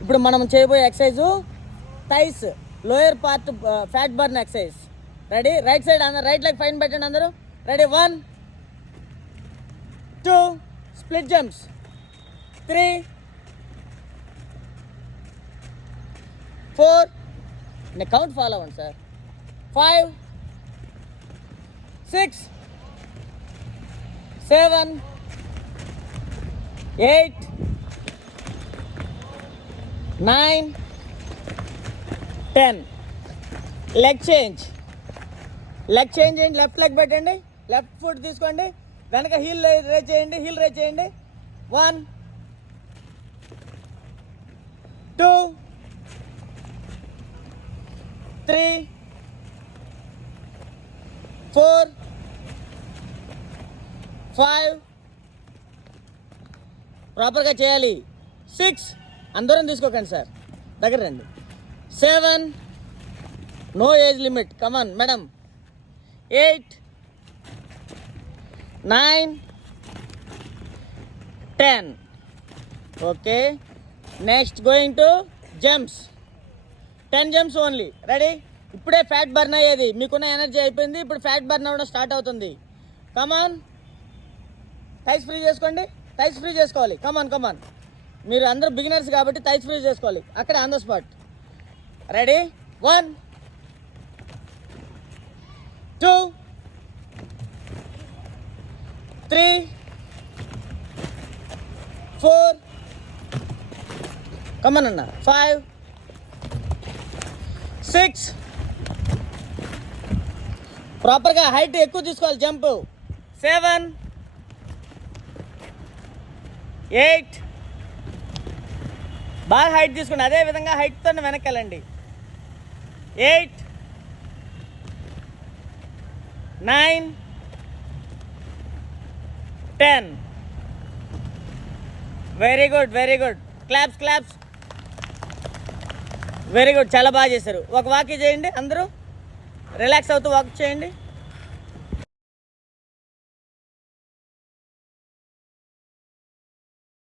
ఇప్పుడు మనం చేయబోయే exercise thighs lower part fat burn exercise. Ready? Right side అందరు రైట్ లెగ్ పైన పెట్టండి అందరూ. రెడీ? 1 2 స్ప్లిట్ జంప్స్, 3 4 నేను కౌంట్ ఫాలో అవ్వండి సార్, 5 6 7 8 9 10. లెగ్ చేంజ్ చేయండి. లెఫ్ట్ లెగ్ పెట్టండి, లెఫ్ట్ ఫుట్ తీసుకోండి, వెనక హీల్ రేజ్ చేయండి, 1 2 3 4 5 ప్రాపర్గా చేయాలి. 6 అందరం తీసుకోకండి సార్, దగ్గర రండి. 7 no age limit, come on madam. 8 9 10. Okay, next going to jumps, 10 jumps only. Ready? ఇప్పుడే ఫ్యాట్ బర్న్ అయ్యేది, మీకున్న ఎనర్జీ అయిపోయింది, ఇప్పుడు ఫ్యాట్ బర్న్ అవ్వడం స్టార్ట్ అవుతుంది. కమాన్, థైస్ ఫ్రీ చేసుకోండి, థైస్ ఫ్రీ చేసుకోవాలి. కమాన్ మీరు అందరూ బిగినర్స్ కాబట్టి థైస్ ఫ్రీ చేసుకోవాలి అక్కడ ఆన్ ద స్పాట్. రెడీ? 1 2 3 4 కమాన్ అన్న, 5 6 ప్రాపర్గా హైట్ ఎక్కువ తీసుకోవాలి, జంప్. 7 8 బాగా హైట్ తీసుకోండి, అదే విధంగా హైట్తో వెనక్కి వెళ్ళండి. 8 9 10. Very good. Claps. Very good, చాలా బాగా చేశారు. ఒక వాక్ చేయండి, అందరూ రిలాక్స్ అవుతూ వాక్ చేయండి.